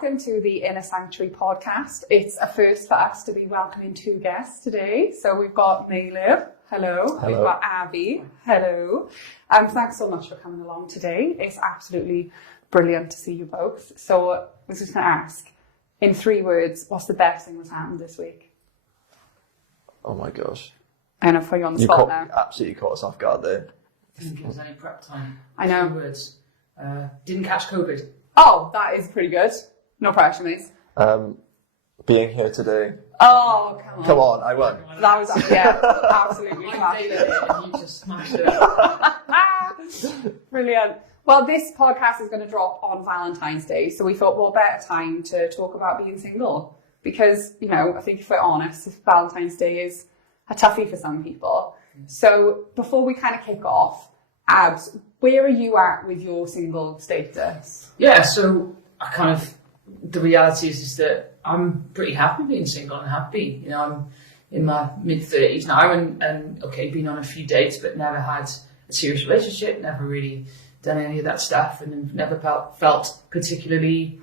welcome to the Inner Sanctuary podcast. It's a first for us to be welcoming two guests today. So we've got Meiz, hello. We've got Abi, hello. Thanks so much for coming along today. It's absolutely brilliant to see you both. So I was just going to ask, in 3 words, what's the best thing that's happened this week? Oh my gosh. I know, put you on the spot now. Absolutely caught us off guard there. Didn't give us any prep time. I know. 3 words. Didn't catch COVID. Oh, that is pretty good. No pressure, Meiz. Being here today. Oh, come on. Come on, I won. That was, absolutely I did it and you just smashed it. Brilliant. Well, this podcast is going to drop on Valentine's Day, so we thought, well, better time to talk about being single. Because, you know, I think if we're honest, Valentine's Day is a toughie for some people. So before we kind of kick off, Abs, where are you at with your single status? Yeah, so the reality is that I'm pretty happy being single and happy. You know, I'm in my mid-30s now and okay, been on a few dates, but never had a serious relationship, never really done any of that stuff, and never felt particularly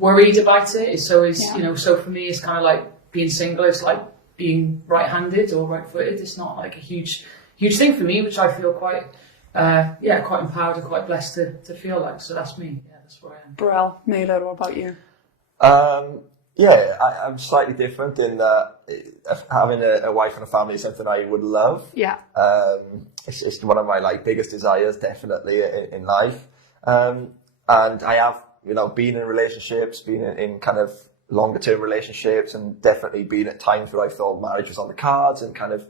worried about it. It's always, so for me, it's kind of like being single. It's like being right-handed or right-footed. It's not like a huge thing for me, which I feel quite empowered and quite blessed to feel like. So that's me. Yeah, that's where I am. Brill, Meiz, what about you? I'm slightly different in that having a wife and a family is something I would love. Yeah. It's one of my biggest desires, definitely in life. And I have, been in relationships, been in kind of longer term relationships, and definitely been at times where I thought marriage was on the cards, and kind of,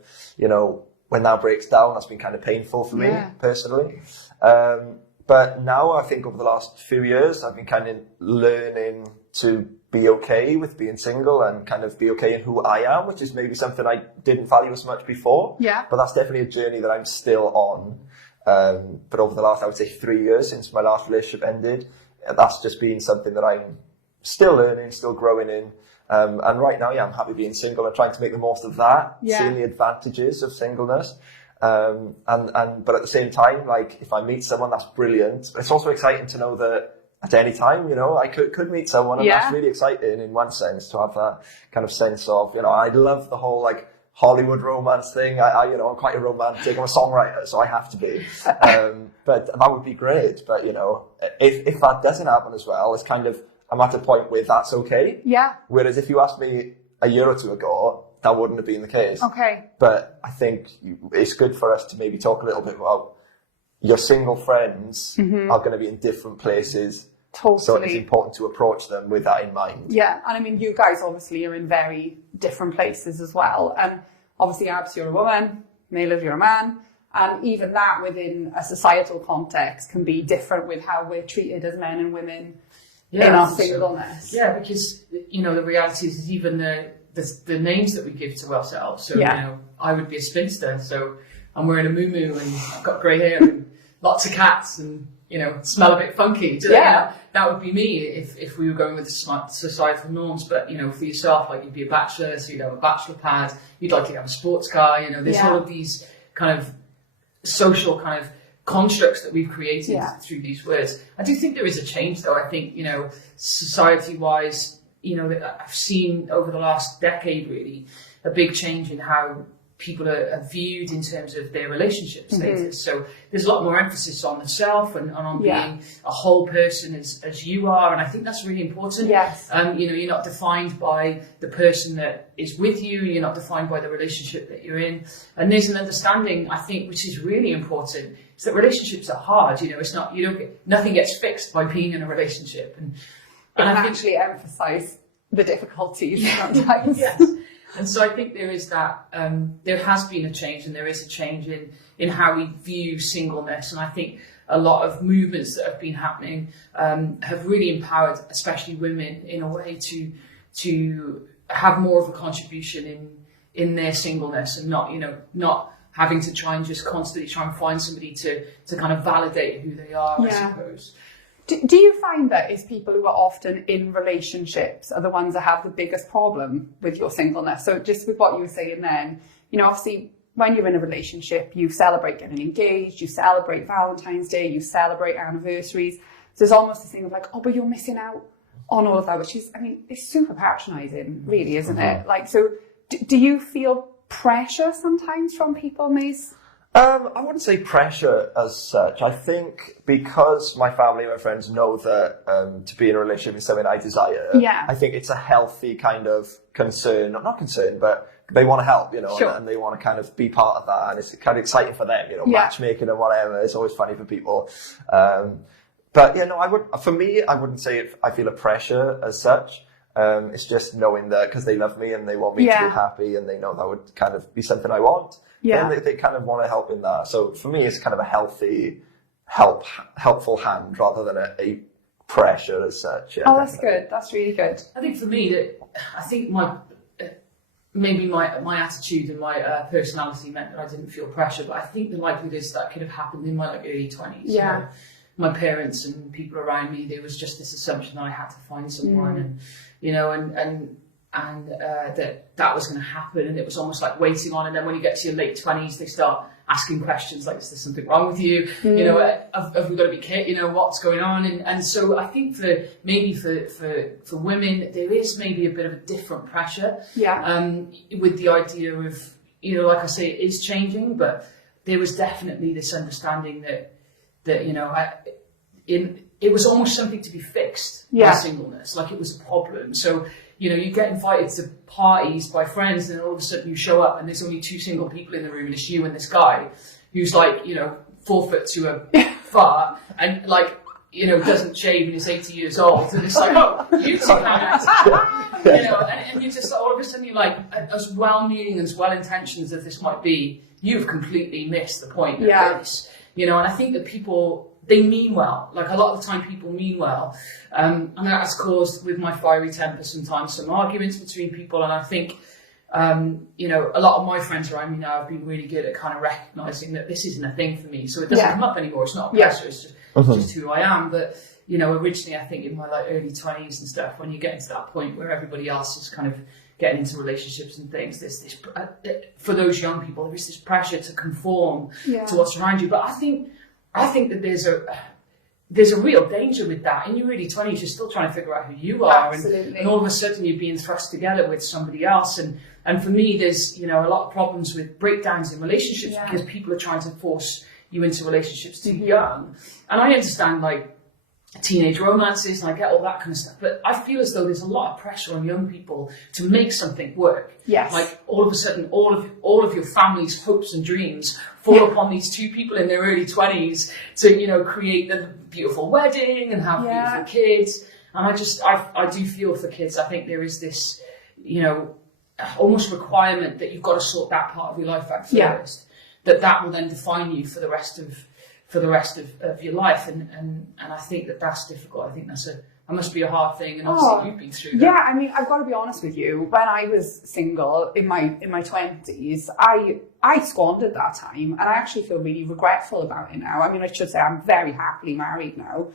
when that breaks down, that's been kind of painful for me personally. But now I think over the last few years, I've been kind of learning to be okay with being single and kind of be okay in who I am, which is maybe something I didn't value as much before. Yeah. But that's definitely a journey that I'm still on. But over the last, I would say 3 years since my last relationship ended, that's just been something that I'm still learning, still growing in. And right now, I'm happy being single and trying to make the most of that, seeing the advantages of singleness. But at the same time, if I meet someone, that's brilliant. It's also exciting to know that at any time, I could meet someone, and that's really exciting in one sense, to have that kind of sense of, I love the whole Hollywood romance thing. I'm quite a romantic. I'm a songwriter, so I have to be. But that would be great. But if that doesn't happen as well, it's kind of, I'm at a point where that's okay. Yeah. Whereas if you asked me a year or two ago, that wouldn't have been the case. Okay. But I think it's good for us to maybe talk a little bit about your single friends are going to be in different places. Totally. So it's important to approach them with that in mind. Yeah, and I mean, you guys obviously are in very different places as well. And obviously, Abs, you're a woman, Meiz, you're a man. And even that within a societal context can be different with how we're treated as men and women in our singleness. So. Yeah, because, the reality is even the names that we give to ourselves. So, I would be a spinster, so I'm wearing a muumuu and I've got grey hair and lots of cats and, smell a bit funky. That would be me if we were going with the societal norms. But, for yourself, you'd be a bachelor, so you'd have a bachelor pad, you'd likely have a sports car, there's all of these kind of social kind of constructs that we've created through these words. I do think there is a change, though. I think, society-wise, I've seen over the last decade, really, a big change in how people are viewed in terms of their relationship status. So there's a lot more emphasis on the self and on being a whole person as you are. And I think that's really important. Yes. You're not defined by the person that is with you. You're not defined by the relationship that you're in. And there's an understanding, I think, which is really important, is that relationships are hard. It's not, nothing gets fixed by being in a relationship. And I actually emphasize the difficulties sometimes. Yes. And so I think there is that, there has been a change, and there is a change in how we view singleness. And I think a lot of movements that have been happening have really empowered, especially women, in a way to have more of a contribution in their singleness, and not having to try and just constantly try and find somebody to kind of validate who they are, I suppose. Do you find that it's people who are often in relationships are the ones that have the biggest problem with your singleness? So just with what you were saying then, obviously when you're in a relationship, you celebrate getting engaged, you celebrate Valentine's Day, you celebrate anniversaries. there's almost this thing of like, oh, but you're missing out on all of that, which is, I mean, it's super patronising, really, isn't it? Like, so do you feel pressure sometimes from people, Meiz? I wouldn't say pressure as such. I think because my family and my friends know that to be in a relationship is something I desire, I think it's a healthy kind of concern, not concern, but they want to help, you know, and they want to kind of be part of that, and it's kind of exciting for them, you know, matchmaking and whatever. It's always funny for people. But, you know, for me, I wouldn't say I feel a pressure as such. It's just knowing that because they love me and they want me to be happy and they know that would kind of be something I want. Yeah. And they kind of want to help in that. So for me, it's kind of a healthy, helpful hand rather than a pressure as such. Yeah, that's good. That's really good. I think for me, maybe my attitude and my personality meant that I didn't feel pressure, but I think the likelihood is that could have happened in my early 20s. Yeah. You know? My parents and people around me, there was just this assumption that I had to find someone, and you know, and that was going to happen, and it was almost like waiting on. And then when you get to your late 20s, they start asking questions like, "Is there something wrong with you? You know, have we got to be careful? You know, what's going on?" And so I think for women, there is maybe a bit of a different pressure. Yeah. With the idea of, you know, like I say, it is changing, but there was definitely this understanding that you know, it was almost something to be fixed. My singleness, like it was a problem. So, you know, you get invited to parties by friends, and all of a sudden you show up, and there's only 2 single people in the room, and it's you and this guy who's like, you know, 4 foot to a fart, and like, you know, doesn't shave and is 80 years old, and it's like, oh, you two can't. You know, and you just all of a sudden you're like, as well-meaning and as well-intentioned as this might be, you've completely missed the point of this. You know, and I think that people, they mean well. Like a lot of the time people mean well. And that has caused, with my fiery temper, sometimes some arguments between people. And I think, you know, a lot of my friends around me now have been really good at kind of recognising that this isn't a thing for me. So it doesn't come up anymore. It's not a pressure. It's just who I am. But, you know, originally I think in my like early 20s and stuff, when you get into that point where everybody else is kind of getting into relationships and things, there's this, for those young people, there is this pressure to conform to what's around you. But I think that there's a real danger with that. In your early 20s, you're still trying to figure out who you are, and all of a sudden you're being thrust together with somebody else. And for me, there's, you know, a lot of problems with breakdowns in relationships because people are trying to force you into relationships too young. And I understand, like, teenage romances, and I get all that kind of stuff, but I feel as though there's a lot of pressure on young people to make something work. Yes. Like all of a sudden, all of your family's hopes and dreams fall upon these 2 people in their early 20s to, you know, create the beautiful wedding and have beautiful kids. And I do feel for kids. I think there is this, you know, almost requirement that you've got to sort that part of your life out first. That will then define you for the rest of your life, and I think that's difficult. I think that must be a hard thing, and obviously you've been through that. Yeah, I mean, I've got to be honest with you. When I was single in my 20s, I squandered that time, and I actually feel really regretful about it now. I mean, I should say I'm very happily married now.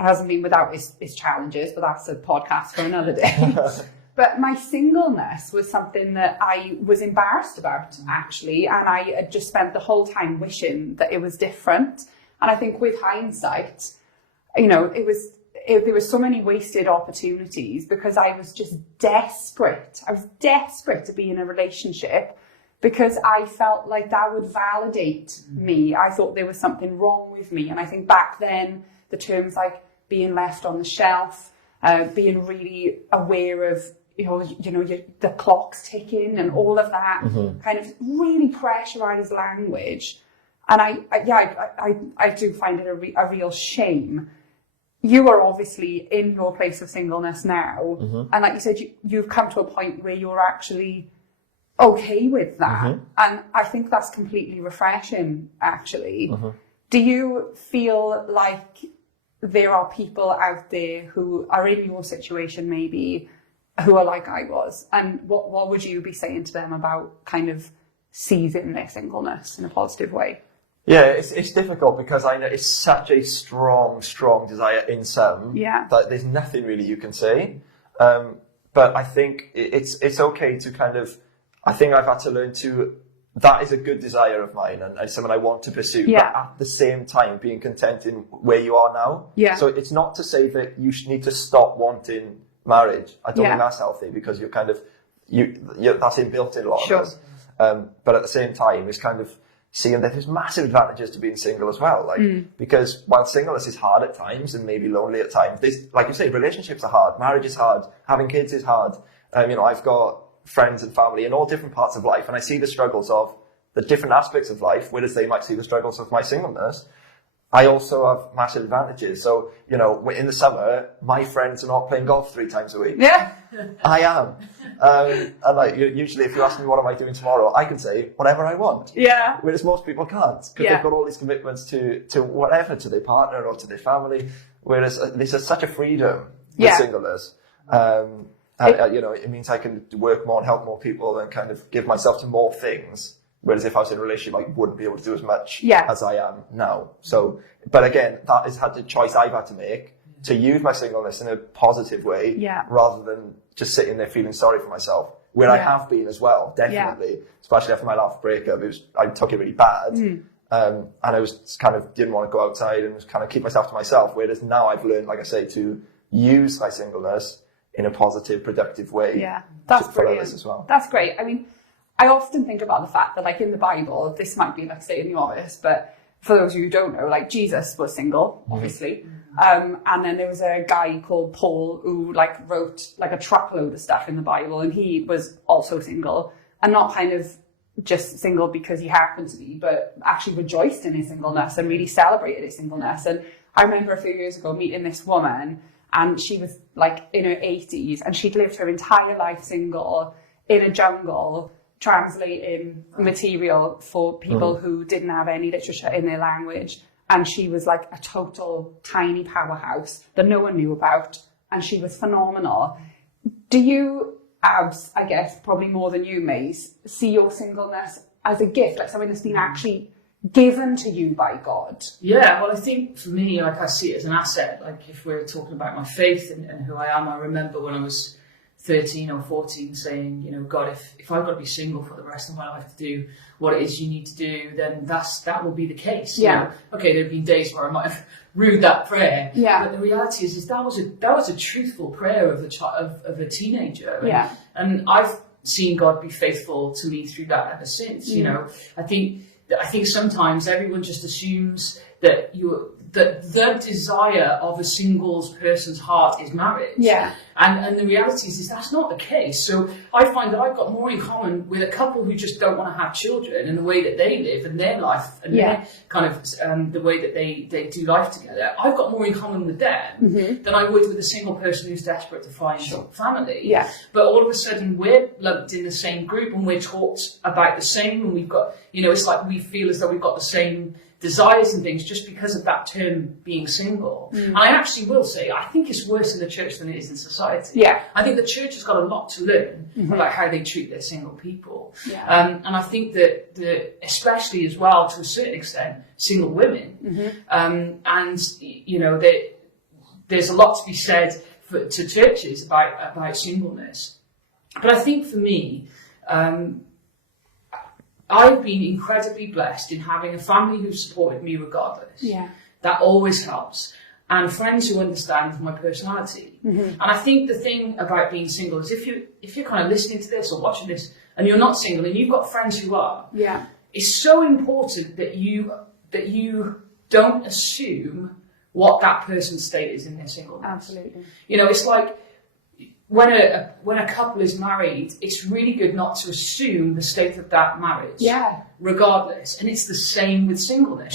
It hasn't been without its challenges, but that's a podcast for another day. But my singleness was something that I was embarrassed about, actually, and I had just spent the whole time wishing that it was different. And I think with hindsight, you know, there were so many wasted opportunities because I was just desperate. I was desperate to be in a relationship because I felt like that would validate me. I thought there was something wrong with me. And I think back then, the terms like being left on the shelf, being really aware of, the clock's ticking and all of that kind of really pressurized language. And I do find it a real shame. You are obviously in your place of singleness now. And like you said, you've come to a point where you're actually okay with that. And I think that's completely refreshing, actually. Do you feel like there are people out there who are in your situation maybe who are like I was? And what would you be saying to them about kind of seizing their singleness in a positive way? Yeah, it's difficult because I know it's such a strong desire in some that there's nothing really you can say. But I think it's okay to kind of, I think I've had to learn to that is a good desire of mine and something I want to pursue. Yeah. But at the same time, being content in where you are now. Yeah. So it's not to say that you need to stop wanting marriage. I don't think that's healthy, because you're kind of, that's inbuilt in a lot of us. But at the same time, it's kind of seeing that there's massive advantages to being single as well. Like, because while singleness is hard at times and maybe lonely at times, like you say, relationships are hard, marriage is hard, having kids is hard. I've got friends and family in all different parts of life, and I see the struggles of the different aspects of life, whereas they might see the struggles of my singleness. I also have massive advantages. So, in the summer, my friends are not playing golf 3 times a week. Yeah. I am. And like, usually if you ask me what am I doing tomorrow, I can say whatever I want. Yeah. Whereas most people can't, because they've got all these commitments to whatever, to their partner or to their family. Whereas there's such a freedom with singleness. It means I can work more and help more people and kind of give myself to more things. Whereas if I was in a relationship, I wouldn't be able to do as much as I am now. So, but again, that has had the choice I've had to make to use my singleness in a positive way, rather than just sitting there feeling sorry for myself, where I have been as well, definitely, especially after my last breakup. I took it really bad. And I was kind of didn't want to go outside and just kind of keep myself to myself. Whereas now I've learned, like I say, to use my singleness in a positive, productive way. Yeah, that's for brilliant. others as well. That's great. I mean, I often think about the fact that, like, in the Bible, this might be, like, say, in the office, but for those of you who don't know, like, Jesus was single, obviously. And then there was a guy called Paul who, like, wrote, like, a truckload of stuff in the Bible, and he was also single, and not kind of just single because he happened to be, but actually rejoiced in his singleness and really celebrated his singleness. And I remember a few years ago meeting this woman, and she was, like, in her 80s, and she'd lived her entire life single in a jungle, translating material for people who didn't have any literature in their language. And she was like a total tiny powerhouse that no one knew about. And she was phenomenal. Do you, Abs, I guess, probably more than you, Meiz, see your singleness as a gift, like something that's been actually given to you by God? Yeah, well, I think for me, like, I see it as an asset. Like, if we're talking about my faith and who I am, I remember when I was 13 or 14 saying, God, if I've got to be single for the rest of my life to do what it is you need to do, then that will be the case. Okay, there have been days where I might have rued that prayer, but the reality is that was a truthful prayer of a teenager, and I've seen God be faithful to me through that ever since. I think sometimes everyone just assumes that the desire of a single person's heart is marriage. And the reality is that's not the case. So I find that I've got more in common with a couple who just don't want to have children and the way that they live and their life and their kind of the way that they do life together. I've got more in common with them than I would with a single person who's desperate to find family. But all of a sudden we're lumped in the same group and we're taught about the same, and we've got, it's like we feel as though we've got the same desires and things just because of that term being single. And I actually will say, I think it's worse in the church than it is in society. I think the church has got a lot to learn about how they treat their single people. And I think that especially as well, to a certain extent, single women, there's a lot to be said to churches about singleness. But I think for me, I've been incredibly blessed in having a family who supported me regardless. That always helps. And friends who understand my personality. And I think the thing about being single is if you're kind of listening to this or watching this and you're not single and you've got friends who are, it's so important that you don't assume what that person's state is in their singleness. Absolutely. It's like when a couple is married, it's really good not to assume the state of that marriage. Regardless. And it's the same with singleness.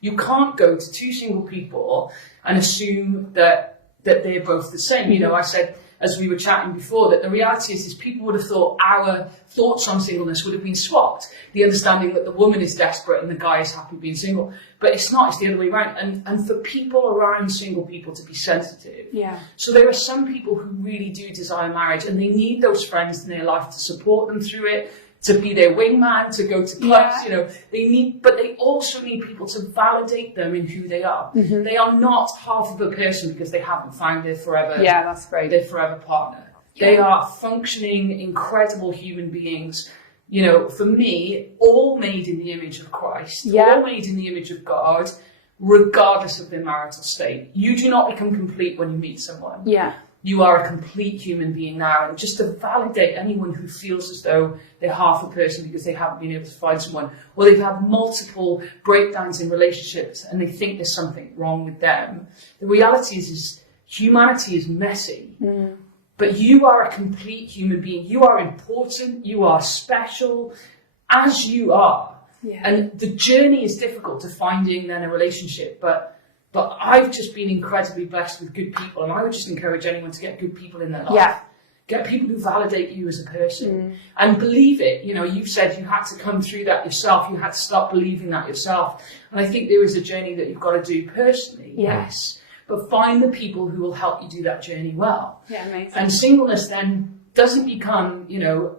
You can't go to two single people and assume that they're both the same. I said, as we were chatting before, that the reality is people would have thought our thoughts on singleness would have been swapped. The understanding that the woman is desperate and the guy is happy being single. But it's not, it's the other way around. And for people around single people to be sensitive. So there are some people who really do desire marriage and they need those friends in their life to support them through it, to be their wingman, to go to clubs, but they also need people to validate them in who they are. They are not half of a person because they haven't found their forever, that's great. Their forever partner. They are functioning, incredible human beings You know, for me, all made in the image of Christ, all made in the image of God, regardless of their marital state. You do not become complete when you meet someone. Yeah. You are a complete human being now. And just to validate anyone who feels as though they're half a person because they haven't been able to find someone, or they've had multiple breakdowns in relationships and they think there's something wrong with them. The reality is humanity is messy. But you are a complete human being. You are important. You are special as you are. Yeah. And the journey is difficult to finding then a relationship. But I've just been incredibly blessed with good people. And I would just encourage anyone to get good people in their life. Yeah. Get people who validate you as a person. And believe it. You know, you've said you had to come through that yourself. You had to start believing that yourself. And I think there is a journey that you've got to do personally. Yes. But find the people who will help you do that journey well. Yeah, amazing. And singleness then doesn't become, you know,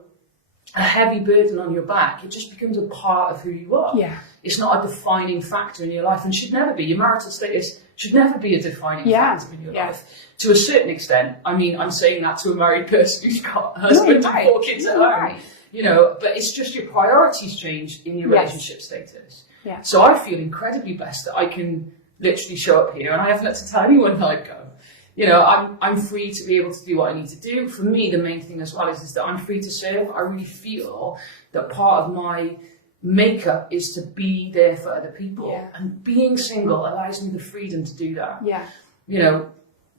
a heavy burden on your back. It just becomes a part of who you are. Yeah. It's not a defining factor in your life and should never be. Your marital status should never be a defining factor in your life. To a certain extent. I mean, I'm saying that to a married person who's got a husband and 4 kids at home. You know, but it's just your priorities change in your relationship status. Yeah. So I feel incredibly blessed that I can literally show up here and I haven't had to tell anyone that I'd go. You know, I'm free to be able to do what I need to do. For me, the main thing as well is that I'm free to serve. I really feel that part of my makeup is to be there for other people. Yeah. And being single allows me the freedom to do that. Yeah. You know,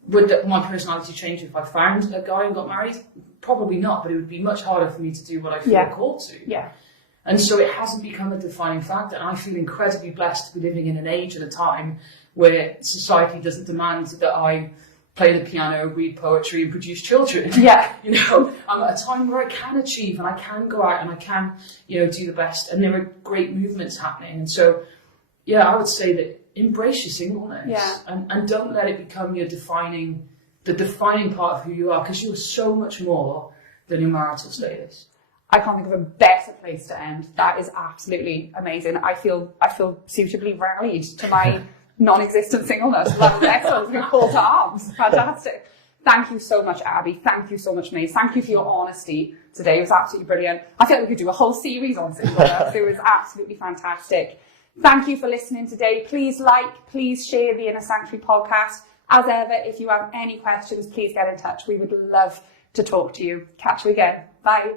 would my personality change if I found a guy and got married? Probably not, but it would be much harder for me to do what I feel called to. Yeah. And so it hasn't become a defining factor. And I feel incredibly blessed to be living in an age and a time where society doesn't demand that I play the piano, read poetry and produce children. Yeah. You know, I'm at a time where I can achieve and I can go out and I can, you know, do the best. And there are great movements happening. And so, yeah, I would say that embrace your singleness and don't let it become the defining part of who you are, because you are so much more than your marital status. I can't think of a better place to end. That is absolutely amazing. I feel suitably rallied to my non-existent singleness. That was excellent. Good call to arms. Fantastic. Thank you so much, Abi. Thank you so much, Meiz. Thank you for your honesty today. It was absolutely brilliant. I feel like we could do a whole series on singleness. It was absolutely fantastic. Thank you for listening today. Please please share the Inner Sanctuary podcast. As ever, if you have any questions, please get in touch. We would love to talk to you. Catch you again. Bye.